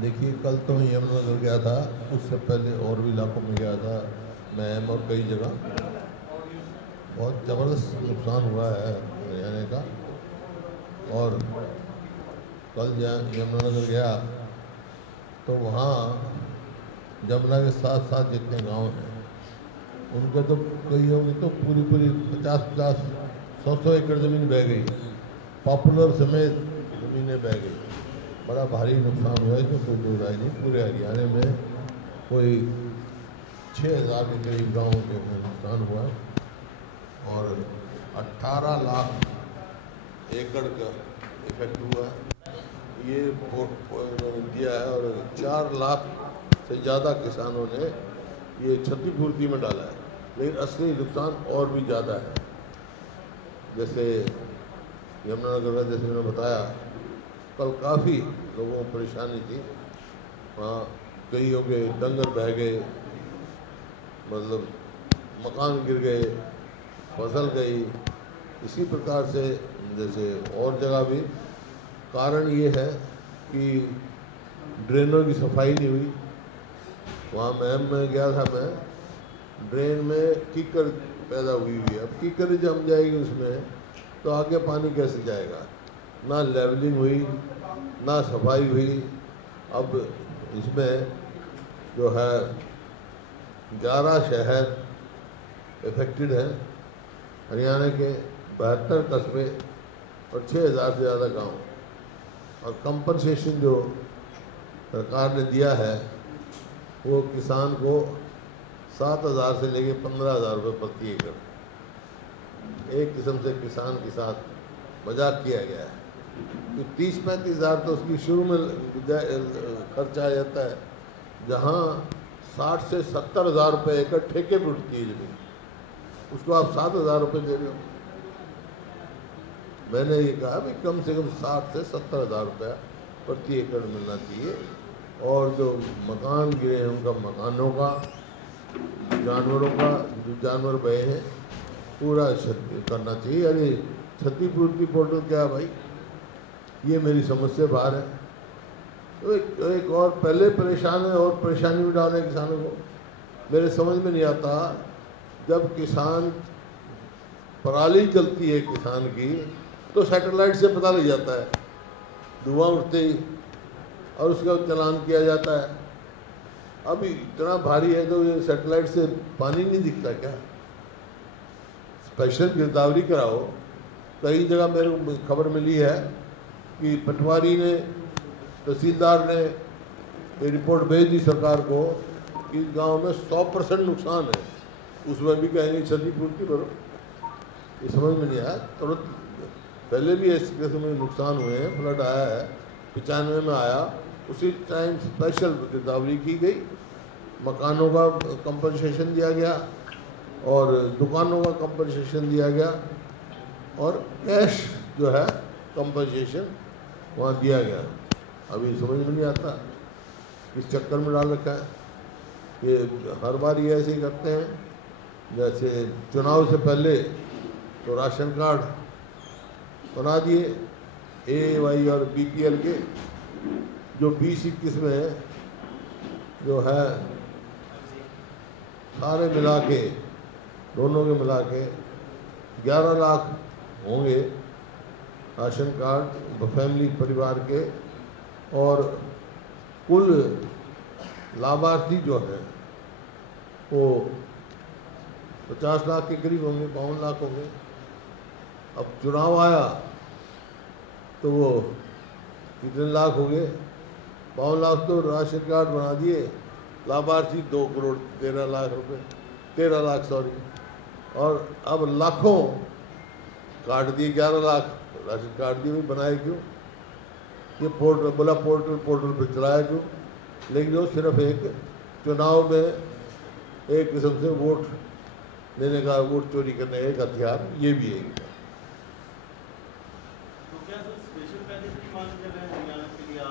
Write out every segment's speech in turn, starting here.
देखिए, कल तो मैं यमुनानगर गया था, उससे पहले और भी इलाकों में गया था, मैम और कई जगह। बहुत ज़बरदस्त नुकसान हुआ है हरियाणा का। और कल यमुनानगर गया तो वहाँ जमुना के साथ साथ जितने गांव हैं उनके तो कई होगी तो पूरी पूरी 50-50, 100-100 एकड़ ज़मीन बह गई, पॉपुलर समेत ज़मीनें बह गई। बड़ा भारी नुकसान हुआ है, इसमें कोई दो राय नहीं। पूरे हरियाणा में कोई 6,000 के करीब गाँव के नुकसान हुआ है और 18 लाख एकड़ का इफेक्ट हुआ है, ये उन्होंने दिया है। और 4 लाख से ज़्यादा किसानों ने ये क्षतिपूर्ति में डाला है, लेकिन असली नुकसान और भी ज़्यादा है। जैसे यमुनानगर का, जैसे मैंने बताया, कल काफ़ी लोगों को परेशानी थी। वहाँ कई हो गए, डंगर बह गए, मतलब मकान गिर गए, फसल गई। इसी प्रकार से जैसे और जगह भी कारण ये है कि ड्रेनों की सफाई नहीं हुई। वहाँ मैम में गया था मैं, ड्रेन में कीकर पैदा हुई है। अब कीकर जम जाएगी उसमें तो आगे पानी कैसे जाएगा? ना लेवलिंग हुई, ना सफाई हुई। अब इसमें जो है 11 शहर इफेक्टेड हैं, हरियाणा के 72 कस्बे और 6,000 से ज़्यादा गांव। और कंपनसेशन जो सरकार ने दिया है वो किसान को 7,000 से लेके 15,000 रुपये प्रति एकड़। एक किस्म से किसान के साथ मजाक किया गया है कि 30-35 हज़ार तो उसकी शुरू में खर्चा आ जाता है, जहाँ 60 से 70 हज़ार रुपये एकड़ ठेके पर उठती है जमीन, उसको आप 7,000 रुपये दे रहे हो। मैंने ये कहा कि कम से कम 60 से 70 हज़ार रुपया प्रति एकड़ मिलना चाहिए। और जो मकान गिरे हैं उनका मकानों का, जानवरों का, जो जानवर बहे हैं, पूरा करना चाहिए। अरे क्षतिपूर्ति पोर्टल क्या है भाई? ये मेरी समझ से बाहर है। तो एक और पहले परेशान है और परेशानी में डाल रहे किसानों को। मेरे समझ में नहीं आता, जब किसान पराली चलती है किसान की तो सैटेलाइट से पता लग जाता है, धुआं उठते ही, और उसका चालान किया जाता है। अब इतना भारी है तो ये सैटेलाइट से पानी नहीं दिखता क्या? स्पेशल गिरदावरी कराओ। कई जगह मेरे को खबर मिली है कि पटवारी ने, तहसीलदार ने ये रिपोर्ट भेज दी सरकार को कि गांव में 100% नुकसान है, उसमें भी कहेंगे क्षतिपूर्ति करो। ये समझ में नहीं आया। तुरंत पहले भी इस किस्म में नुकसान हुए हैं, फ्लड आया है, 95 में आया, उसी टाइम स्पेशल गिरदावरी की गई, मकानों का कंपनसेशन दिया गया और दुकानों का कंपनसेशन दिया गया और कैश जो है कंपनसेशन वहाँ दिया गया। अभी समझ में नहीं आता किस चक्कर में डाल रखा है। ये हर बार ये ऐसे ही करते हैं। जैसे चुनाव से पहले तो राशन कार्ड बना दिए AY और BPL के, जो 20-21 में जो है सारे मिला के, दोनों के मिला के 11 लाख होंगे राशन कार्ड फैमिली परिवार के। और कुल लाभार्थी जो हैं वो 50 लाख के करीब होंगे, 52 लाख होंगे। अब चुनाव आया तो वो कितने लाख हो गए? 52 लाख तो राशन कार्ड बना दिए, लाभार्थी 2 करोड़ 13 लाख रुपए, 13 लाख सॉरी। और अब लाखों काट दिए, 11 लाख राशन कार्ड दिए। बनाए क्यों? ये पोर्टल बोला, पोर्टल पर चलाया क्यों? लेकिन वो सिर्फ एक चुनाव में एक किस्म से वोट लेने का, वोट चोरी करने का एक हथियार ये भी है।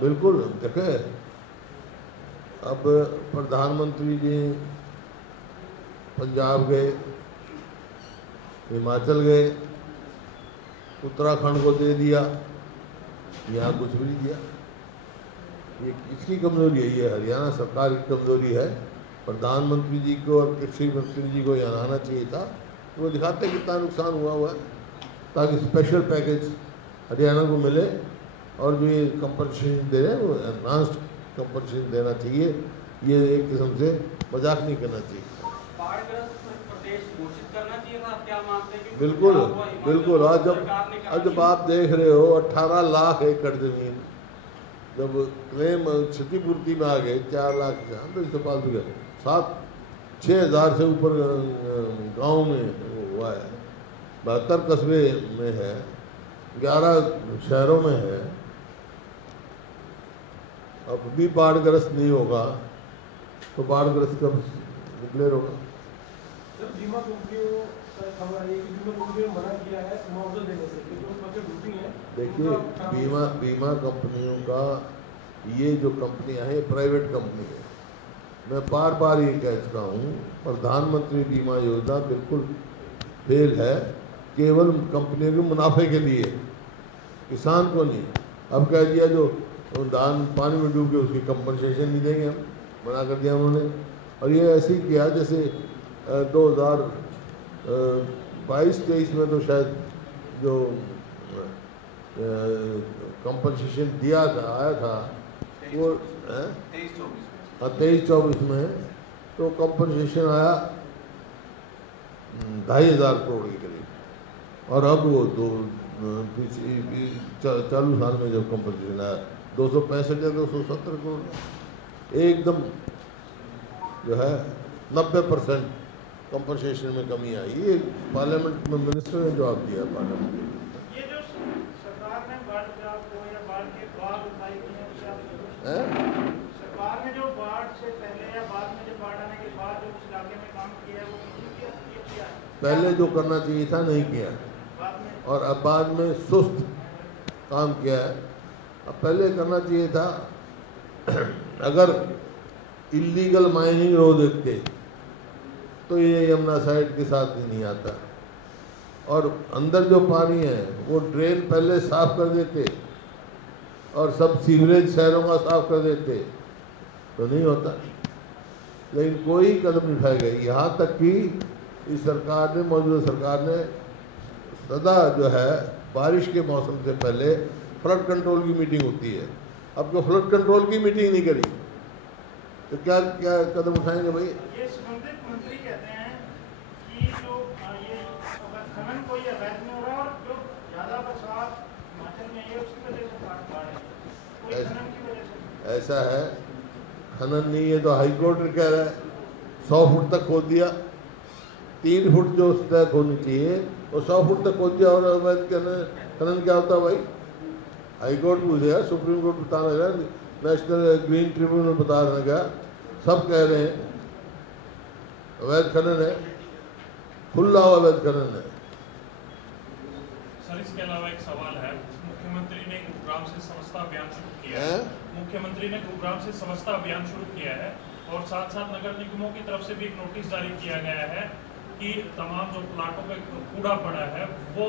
बिल्कुल। देखे, अब प्रधानमंत्री जी पंजाब गए, हिमाचल गए, उत्तराखंड को दे दिया, यहाँ कुछ भी नहीं दिया। ये किसकी कमज़ोरी है? ये हरियाणा सरकार की कमज़ोरी है। प्रधानमंत्री जी को और कृषि मंत्री जी को यहाँ आना चाहिए था। वो दिखाते कितना नुकसान हुआ है, ताकि स्पेशल पैकेज हरियाणा को मिले और जो ये कंपनसेशन दे रहे हैं वो एडवांस्ड कंपनसेशन देना चाहिए। ये एक किस्म से मजाक नहीं करना चाहिए। बिल्कुल बिल्कुल। आज जब आप देख रहे हो 18 लाख एकड़ जमीन जब क्लेम क्षतिपूर्ति में आ गए, 4 लाख से पास गए, 7-6 हज़ार से ऊपर गांव में हुआ है, 72 कस्बे में है, 11 शहरों में है। अब भी बाढ़ग्रस्त नहीं होगा तो बाढ़ग्रस्त कब डिक्लेयर होगा? बीमा कंपनियों का खबर आई है कि बीमा कंपनियों ने मना किया है मुआवजा देने से, क्योंकि वो फसलें डूबी हैं। देखिए बीमा कंपनियों का, ये जो कंपनियां हैं प्राइवेट कंपनी है। मैं बार बार ये कह चुका हूँ, प्रधानमंत्री बीमा योजना बिल्कुल फेल है, केवल कंपनियों के मुनाफे के लिए, किसान को नहीं। अब कह दिया जो धान पानी में डूब के उसकी कंपनसेशन नहीं देंगे, हम मना कर दिया उन्होंने। और ये ऐसे ही किया जैसे 2022-23 में तो शायद जो कंपनसेशन दिया था, आया था वो 23-24 में तो कंपनसेशन आया 2,500 करोड़ के करीब। और अब वो चालू साल में जब कंपनसेशन आया 265 या 270 करोड़, एकदम जो है 90% कंपनसेशन में कमी आई। ये पार्लियामेंट में मिनिस्टर ने जवाब दिया पार्लियामेंट में। ये जो सरकार ने बाढ़ को या बाढ़ के बाद उठाई की है, सरकार ने जो बाढ़ से पहले या बाद में जो बाढ़ आने के बाद जो उस इलाके में काम किया है वो किया है? पहले जो करना चाहिए था नहीं किया, और अब बाद में सुस्त काम किया है। अब पहले करना चाहिए था, अगर इलीगल माइनिंग रोक देते तो ये यमुना साइड के साथ ही नहीं आता, और अंदर जो पानी है वो ड्रेन पहले साफ कर देते और सब सीवरेज शहरों का साफ कर देते तो नहीं होता। लेकिन कोई कदम नहीं उठाए गए। यहाँ तक कि इस सरकार ने, मौजूदा सरकार ने सदा जो है बारिश के मौसम से पहले फ्लड कंट्रोल की मीटिंग होती है, अब तो फ्लड कंट्रोल की मीटिंग नहीं करी तो क्या क्या कदम उठाएंगे भाई? ये संबंधित मंत्री कहते हैं कि जो ये खनन कोई अवैध में हो रहा है और जो ज़्यादा बरसात हिमाचल में है उसकी वजह से बाढ़ है, कोई खनन की वजह से। ऐसा है, खनन नहीं है तो हाई कोर्ट कह रहा है 100 फुट तक खोद दिया, 3 फुट जो सतह होनी चाहिए और 100 फुट तक खोद दिया। और अवैध खनन क्या होता है भाई? हाई कोर्ट पूछेगा, सुप्रीम कोर्ट बताना लगा, नेशनल ग्रीन ट्रिब्यूनल बता रहेगा, सब कह रहे हैं अवैध खनन है, खुला अवैध खनन है। सर इसके अलावा एक सवाल है, मुख्यमंत्री ने गुरुग्राम से समस्ता अभियान शुरू किया है। मुख्यमंत्री ने गुरुग्राम से समस्ता अभियान शुरू किया है और साथ साथ नगर निगमों की तरफ से भी एक नोटिस जारी किया गया है कि तमाम जो प्लाटों पे कूड़ा पड़ा है वो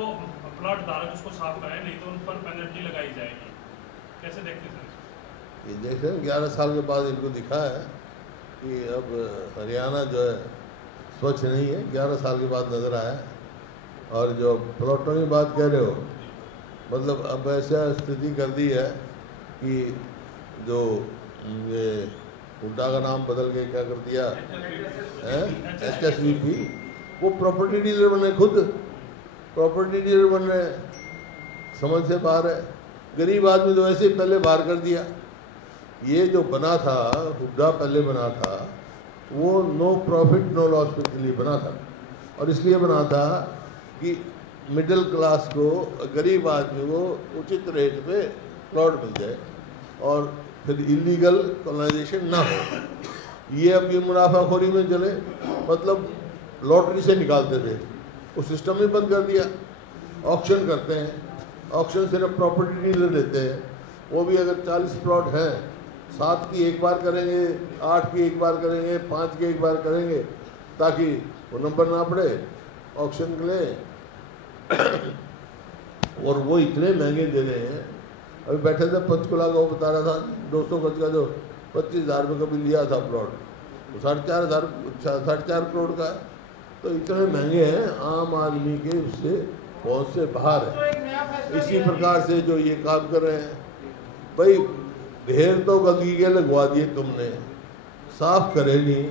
प्लाट धारक उसको साफ करें, नहीं तो उन पर पेनल्टी लगाई जाएगी। कैसे देखते हैं? ये देख रहे हैं 11 साल के बाद इनको दिखा है कि अब हरियाणा जो है स्वच्छ नहीं है, 11 साल के बाद नज़र आया। और जो प्लॉटों की बात कह रहे हो, मतलब अब ऐसा स्थिति कर दी है कि जो ये हुड्डा का नाम बदल के क्या कर दिया है, HSVP, वो प्रॉपर्टी डीलर बने, खुद प्रॉपर्टी डीलर बन रहे हैं, समझ से बाहर है। गरीब आदमी तो वैसे ही पहले बाहर कर दिया। ये जो बना था, हुड्डा पहले बना था, वो नो प्रॉफिट नो लॉस के लिए बना था, और इसलिए बना था कि मिडिल क्लास को, गरीब आदमी को उचित रेट पे प्लॉट मिल जाए और फिर इलीगल कॉलोनाइजेशन ना हो। ये अब ये मुनाफाखोरी में चले, मतलब लॉटरी से निकालते थे, वो सिस्टम ही बंद कर दिया। ऑक्शन करते हैं, ऑक्शन सिर्फ प्रॉपर्टी डीलर लेते हैं, वो भी अगर 40 प्लॉट हैं, 7 की एक बार करेंगे, 8 की एक बार करेंगे, 5 की एक बार करेंगे, ताकि वो नंबर ना पड़े, ऑक्शन के लिए। और वो इतने महंगे दे रहे हैं अभी बैठे थे पंचकुला का, वो बता रहा था 200 गज का जो 25,000 में कभी लिया था प्लॉट, वो 4.5 करोड़ का है। तो इतने महंगे हैं, आम आदमी के उससे बहुत से बाहर है। इसी प्रकार से जो ये काम कर रहे हैं भाई, ढेर तो गंदगी के लगवा दिए तुमने, साफ करे नहीं,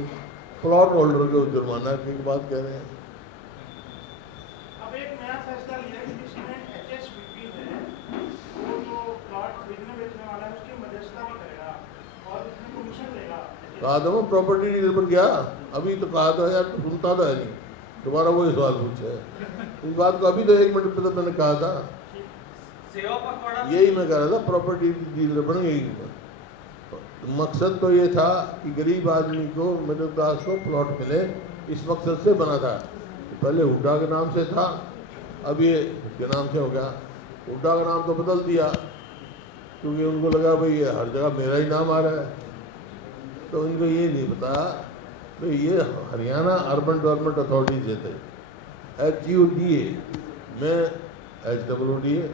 प्लॉट होल्डर को जुर्माना की बात कह रहे हैं। अब एक नया फैसला लिया कि जिसमें HSBP है वो जो प्लॉट खरीदने बेचने वाला है उसकी मध्यस्थता भी करेगा और उसमें कमीशन लेगा। कहा था वो प्रॉपर्टी डील पर गया, अभी तो कहा था यार, सुनता था नहीं, दोबारा वही सवाल पूछा है इस बात को। अभी तो 1 मिनट पहले मैंने कहा था, सेवा पखवाड़ा यही मैं कह रहा था, प्रॉपर्टी डील बन गई। मकसद तो ये था कि गरीब आदमी को, मिडिल क्लास को प्लॉट मिले, इस मकसद से बना था। पहले हुड्डा के नाम से था, अब ये के नाम से हो गया। हुड्डा का नाम तो बदल दिया क्योंकि उनको लगा भाई ये हर जगह मेरा ही नाम आ रहा है, तो उनको ये नहीं पता भाई ये हरियाणा अर्बन डेवलपमेंट अथॉरिटी देते HUDA, मैं HWDA,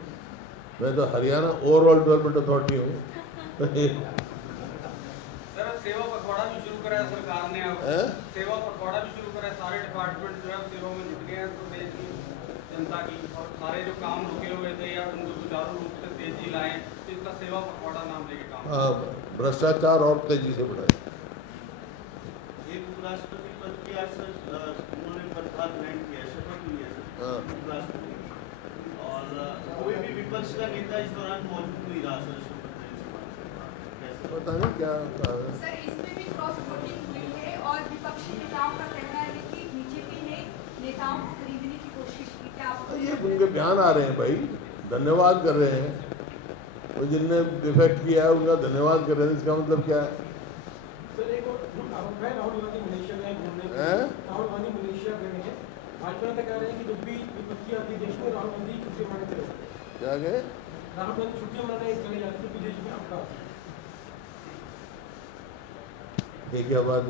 मैं तो हरियाणा ओवरऑल डेवलपमेंट अथॉरिटी हूँ। सेवा पखवाड़ा भी शुरू करा है सरकार ने, अब सेवा पखवाड़ा भी शुरू करा है। सारे डिपार्टमेंट जो है सेवा में जुट गए हैं प्रदेश की जनता की, और सारे जो काम रुके हुए थे या उनको सुचारू रूप से तेजी लाए, तो इसका सेवा पखवाड़ा नाम लेके काम, भ्रष्टाचार और तेजी से बढ़ाए। एक उपराष्ट्रपति पद की आज उन्होंने पदभार ग्रहण किया, शपथ ली है उपराष्ट्रपति, और कोई भी विपक्ष का नेता इस दौरान मौजूद नहीं रहा सर शपथ लेने। पता नहीं क्या सर, इसमें भी क्रॉस वोटिंग हुई है और विपक्षी नेताओं का कहना है कि बीजेपी ने नेताओं को खरीदने की कोशिश की। क्या आपको ये उनके बयान आ रहे हैं भाई, धन्यवाद कर रहे हैं, तो जिनने डिफेक्ट किया है उनका धन्यवाद कर रहे हैं, इसका मतलब क्या है? राहुल गांधी मलेशिया गए घूमने, राहुल गांधी मलेशिया गए हैं, भाजपा नेता कह रहे हैं कि जब भी विपत्ति आती है देश में राहुल गांधी छुट्टी मनाने चले जाते हैं। क्या गए? राहुल गांधी छुट्टियां मनाने चले जाते हैं विदेश में। आपका देखिए बात,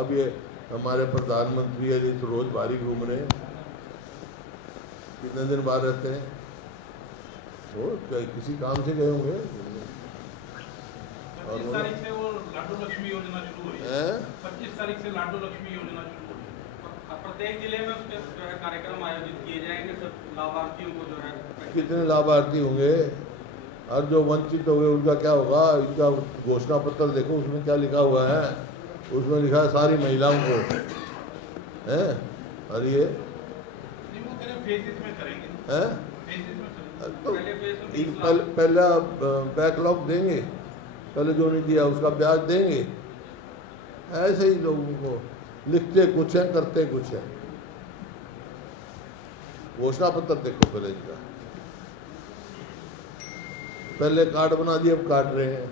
अब ये हमारे प्रधानमंत्री है तो रोज बाहर ही घूम रहे हैं, कितने दिन बाहर रहते हैं वो, किसी काम से गए होंगे। 25 तारीख से वो लाडू लक्ष्मी योजना शुरू हुई है। 25 तारीख से लाडू लक्ष्मी योजना शुरू हुई है। प्रत्येक जिले में उसके जो है कार्यक्रम आयोजित किए जाएंगे, सब लाभार्थियों को जो है। कितने लाभार्थी होंगे और जो वंचित हो गए उनका क्या होगा? इनका घोषणा पत्र देखो, उसमें क्या लिखा हुआ है? उसमें लिखा है सारी महिलाओं को है, और ये तो पहला बैकलॉग देंगे, पहले जो नहीं दिया उसका ब्याज देंगे। ऐसे ही लोगों को लिखते कुछ है करते कुछ है। घोषणा पत्र देखो पहले इसका, पहले कार्ड बना दिए अब काट रहे हैं।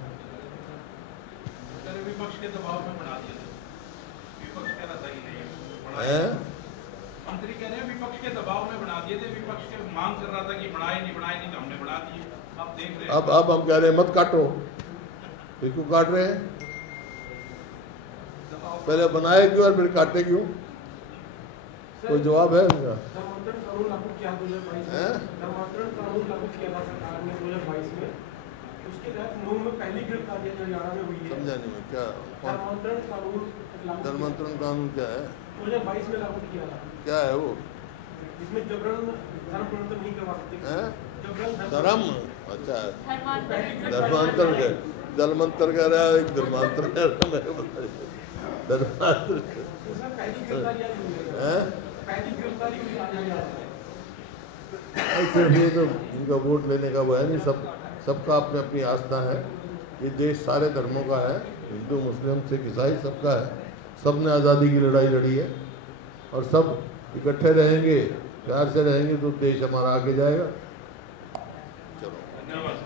विपक्ष के दबाव में बना दिया, विपक्ष कह रहा था ही नहीं, मंत्री कह रहे हैं विपक्ष के दबाव में बना दिए थे, विपक्ष के मांग कर रहा था कि बढ़ाए नहीं तो हमने बढ़ा दिए। अब देख रहे हैं, अब हम कह रहे हैं मत काटो, क्यों काट रहे हैं? पहले बनाए क्यों और फिर काटे क्यों? कोई जवाब है उनका? धर्मांतरण कानून लागू किया 2022 में, धर्मांतरण कानून लागू किया था सरकार ने 2022 में, उसके तहत नूह में पहली गिरफ्तारी हरियाणा में हुई है। समझा नहीं मैं क्या? धर्मांतरण कानून धर्मांतरण कानून क्या है? 2022 में लागू किया था। क्या है वो? जिसमें जबरन धर्म परिवर्तन नहीं करवा सकते। धर्म, अच्छा धर्मांतर है, जलमंत्र कह रहा है, एक धर्मांतर कह रहा है, धर्मांतर सिर्फ ये तो इनका वोट लेने का वो है नहीं, सबका अपने अपनी आस्था है। ये देश सारे धर्मों का है, हिंदू मुस्लिम सिख ईसाई सबका है, सब ने आज़ादी की लड़ाई लड़ी है और सब इकट्ठे रहेंगे, प्यार से रहेंगे तो देश हमारा आगे जाएगा। चलो धन्यवाद।